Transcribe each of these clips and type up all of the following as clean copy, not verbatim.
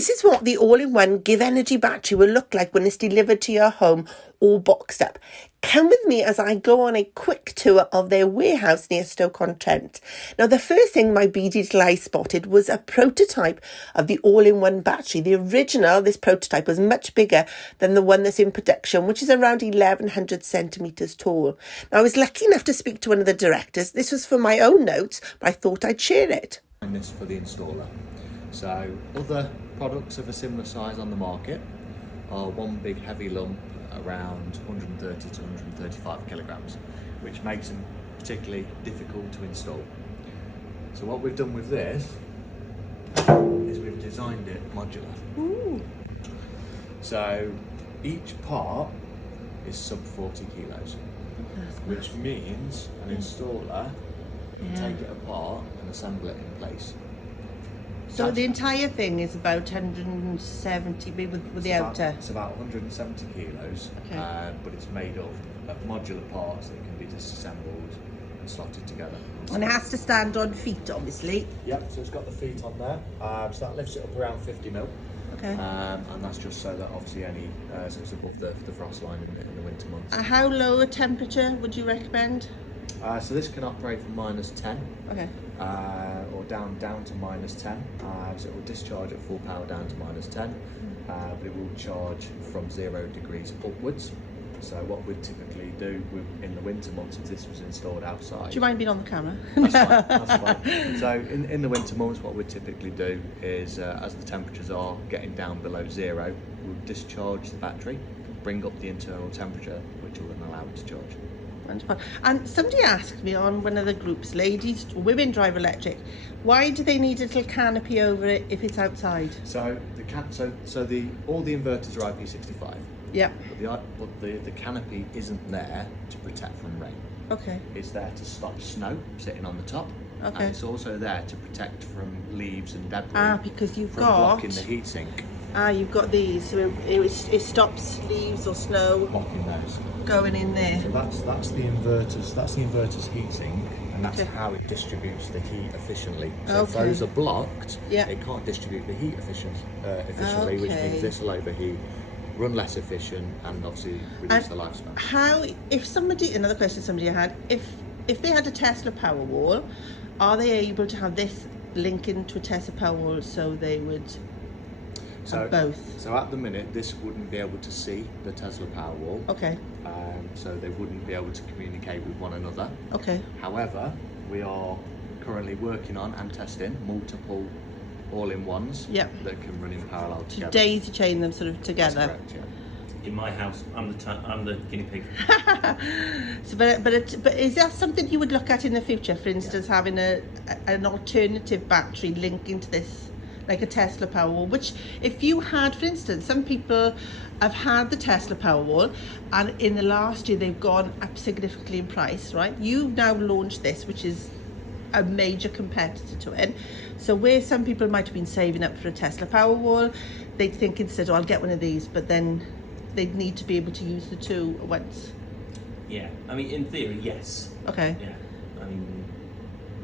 This is what the all-in-one GivEnergy battery will look like when it's delivered to your home or boxed up. Come with me as I go on a quick tour of their warehouse near Stoke-on-Trent. Now, the first thing my beady little eye spotted was a prototype of the all-in-one battery. The original, this prototype, was much bigger than the one that's in production, which is around 1,100 centimetres tall. Now, I was lucky enough to speak to one of the directors. This was for my own notes, but I thought I'd share it. And this for the installer. So other products of a similar size on the market are one big heavy lump around 130 to 135 kilograms, which makes them particularly difficult to install. So what we've done with this is we've designed it modular. Ooh. So each part is sub 40 kilos, which means an installer can take it apart and assemble it in place. So the entire thing is about 170 with the outer? It's about 170 kilos, okay. But it's made up of modular parts that can be disassembled and slotted together. And it has to stand on feet, obviously. Yep, so it's got the feet on there, so that lifts it up around 50 mil. Okay. And that's just so that obviously so it's above the frost line in the winter months. How low a temperature would you recommend? So this can operate from -10, okay. Or down to -10. So it will discharge at full power down to -10, but it will charge from 0 degrees upwards. So what we'd typically do in the winter months, if this was installed outside. Do you mind being on the camera? That's fine. That's fine. So in the winter months, what we'd typically do is, as the temperatures are getting down below 0, we'll discharge the battery, bring up the internal temperature, which will then allow it to charge. Wonderful. And somebody asked me on one of the groups, ladies, women drive electric, why do they need a little canopy over it if it's outside? So all the inverters are IP65. Yeah. But the canopy isn't there to protect from rain. Okay. It's there to stop snow sitting on the top. Okay. And it's also there to protect from leaves and debris. Because you've from got blocking the heatsink. You've got these, so it stops leaves or snow blocking those. Going in there. So that's the inverters. That's the inverter's heatsink, and that's how it distributes the heat efficiently. So if those are blocked, it can't distribute the heat efficiently, which means this will overheat, run less efficient, and obviously reduce the lifespan. Another question somebody had, if they had a Tesla Powerwall, are they able to have this link into a Tesla Powerwall so they would have both? So at the minute, this wouldn't be able to see the Tesla Powerwall. Okay. So they wouldn't be able to communicate with one another. Okay. However, we are currently working on and testing multiple all-in-ones that can run in parallel together. Daisy chain them sort of together. That's correct, yeah. In my house, I'm the guinea pig. So, but is that something you would look at in the future? For instance, having an alternative battery linking to this, like a Tesla Powerwall, which if you had, for instance, some people have had the Tesla Powerwall and in the last year they've gone up significantly in price, right? You've now launched this, which is a major competitor to it. So where some people might have been saving up for a Tesla Powerwall, they'd think instead, I'll get one of these, but then they'd need to be able to use the two at once. Yeah, I mean, in theory, yes. Okay. Yeah, I mean,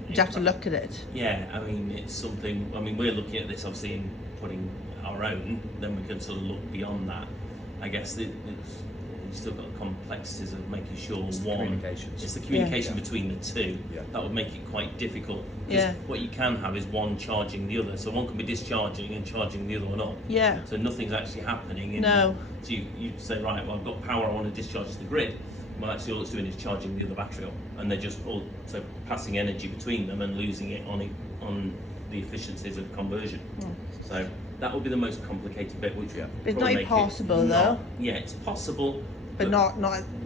you'd have to look at it. Yeah, I mean, it's something. I mean, we're looking at this obviously in putting our own. Then we can sort of look beyond that. I guess you've still got the complexities of making sure it's the communication between the two. Yeah. That would make it quite difficult. Yeah. What you can have is one charging the other, so one can be discharging and charging the other one up. Yeah. So nothing's actually happening. No. So you say, right, well, I've got power, I want to discharge to the grid. Well, actually, all it's doing is charging the other battery up, and they're just passing energy between them and losing it on the efficiencies of conversion. So that would be the most complicated bit, which it's not impossible though. Yeah, it's possible, but not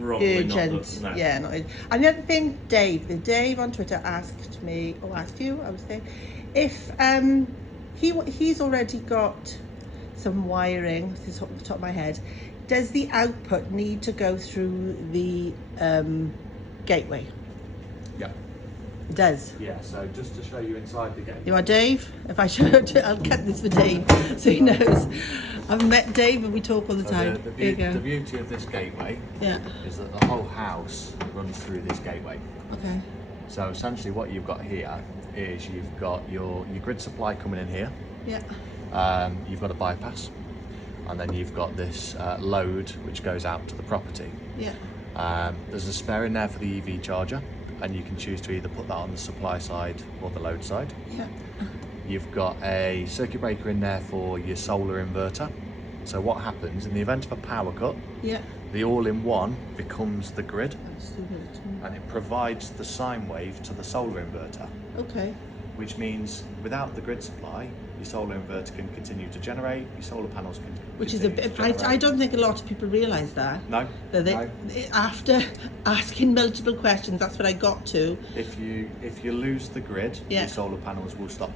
urgent. No. Yeah, not. And the other thing, Dave on Twitter asked me, or asked you, I would say, if he's already got some wiring. This is off the top of my head. Does the output need to go through the gateway? Yeah. It does? Yeah, so just to show you inside the gateway. You are Dave? If I show it, I'll cut this for Dave so he knows. I've met Dave and we talk all the time. The beauty of this gateway is that the whole house runs through this gateway. Okay. So essentially what you've got here is you've got your grid supply coming in here. Yeah. You've got a bypass, and then you've got this load which goes out to the property. Yeah. There's a spare in there for the EV charger, and you can choose to either put that on the supply side or the load side. Yeah. You've got a circuit breaker in there for your solar inverter. So what happens in the event of a power cut, Yeah. the all-in-one becomes the grid, and it provides the sine wave to the solar inverter, Okay. which means without the grid supply, your solar inverter can continue to generate, your solar panels can Which is a continue bit, to I generate. don't think a lot of people realise that. No, That they, no. after asking multiple questions, that's what I got to. If you lose the grid, Yeah. your solar panels will stop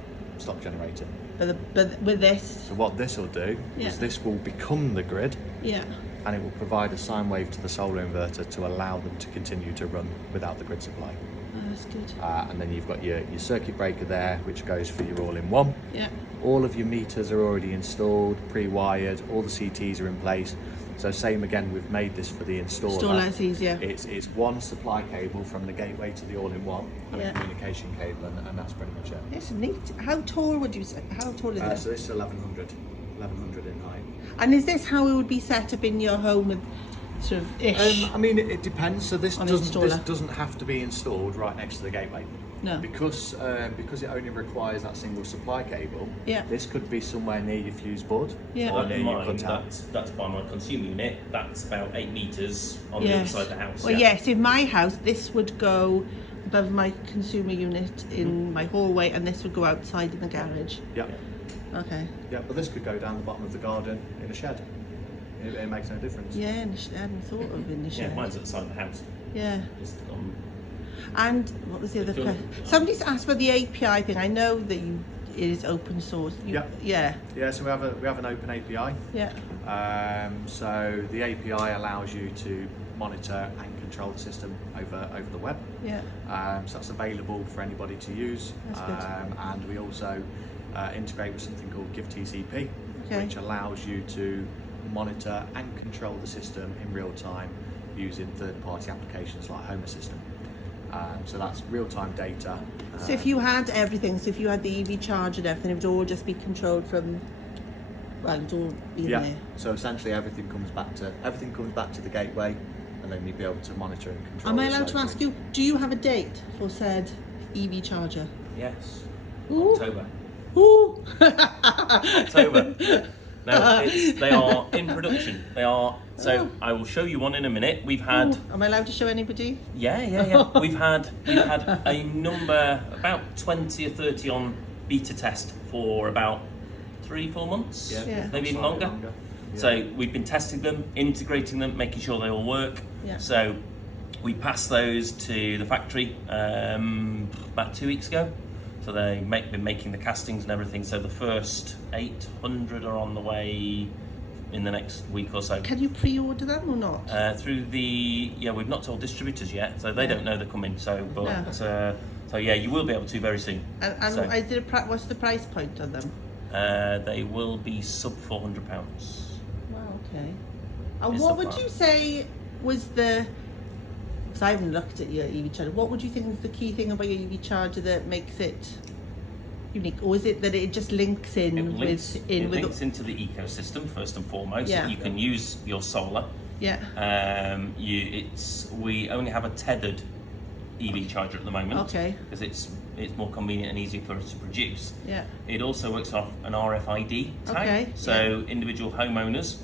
generating. But with this, So what this will do Yeah. is this will become the grid, yeah. and it will provide a sine wave to the solar inverter to allow them to continue to run without the grid supply. Oh, that's good. And then you've got your circuit breaker there, which goes for your all-in-one. Yeah. All of your meters are already installed, pre-wired, all the CTs are in place. So same again, we've made this for the installer. Install that's easier. It's one supply cable from the gateway to the all-in-one, and Yeah. a communication cable, and that's pretty much it. It's neat. How tall would you say? How tall is it? So this is 1100 in height. And is this how it would be set up in your home with sort of ish? I mean, it depends. So this On doesn't installer. have to be installed right next to the gateway. No. Because it only requires that single supply cable. Yeah. This could be somewhere near your fuse board. Yeah. Or Well, near in your mine, cutout. that's by my consumer unit. That's about 8 metres on the other Yes. side of the house. Well, yes. In my house, this would go above my consumer unit in my hallway, and this would go outside in the garage. Yeah. Okay. Yeah, but this could go down the bottom of the garden in a shed. It makes no difference. Yeah, I hadn't thought of in the Yeah, shed. mine's at the side of the house. Yeah. Just And what was the other If you're- question? Somebody's asked about the API thing. I know that it is open source. Yeah. Yeah. Yeah, so we have an open API. Yeah. So the API allows you to monitor and control the system over the web. Yeah. So that's available for anybody to use. That's good. And we also integrate with something called GivTCP, Okay. which allows you to monitor and control the system in real time using third-party applications like Home Assistant. So that's real-time data. So if you had everything, so if you had the EV charge and everything, it would all just be controlled from, well, it'd all be in Yeah. there. So essentially everything comes back to the gateway, and then you'd be able to monitor and control. Am I it allowed to locally. ask you, do you have a date for said EV charger? yes. Ooh. October. Ooh. October. No, they are in production. They are. So I will show you one in a minute. We've had. Ooh. Am I allowed to show anybody? Yeah. We've had a number, about 20 or 30 on beta test for about 3-4 months, Yeah. maybe even Slightly longer. Yeah. So we've been testing them, integrating them, making sure they all work. Yeah. So we passed those to the factory about 2 weeks ago. So they've been making the castings and everything. So the first 800 are on the way in the next week or so. Can you pre-order them or not? Through we've not told distributors yet, so they Yeah. don't know they're coming. So, but No. so yeah, you will be able to very soon. And So- is there what's the price point on them? They will be sub £400. Wow, okay. And Is what the would plan. you say was the, because I haven't looked at your EV charger, what would you think is the key thing about your EV charger that makes it unique? Or is it that it just links in It links, with links into the ecosystem first and foremost. Yeah. You can use your solar. yeah. We only have a tethered EV charger at the moment. Okay. Because it's more convenient and easier for us to produce. Yeah. It also works off an RFID tag, Okay, so individual homeowners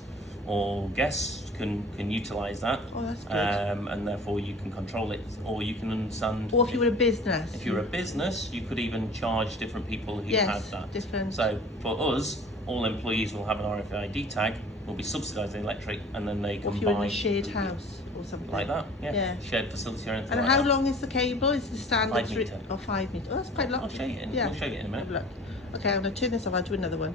or guests can utilise that. Oh, that's good. And therefore you can control it, or you can understand. Or if you were a business. If you're a business, you could even charge different people who Yes, have that. different. So for us, all employees will have an RFID tag, will be subsidised in electric, and then they Or can if you're in buy a shared house or something. like that. Yeah. Yeah. Shared facility or anything And like how that. long is the cable? Is the standard 5 metre. 5 metre? Oh, that's quite long. I'll show you in. Yeah. We'll show you in a minute. Have a look. Okay, I'm going to turn this off. I'll do another one.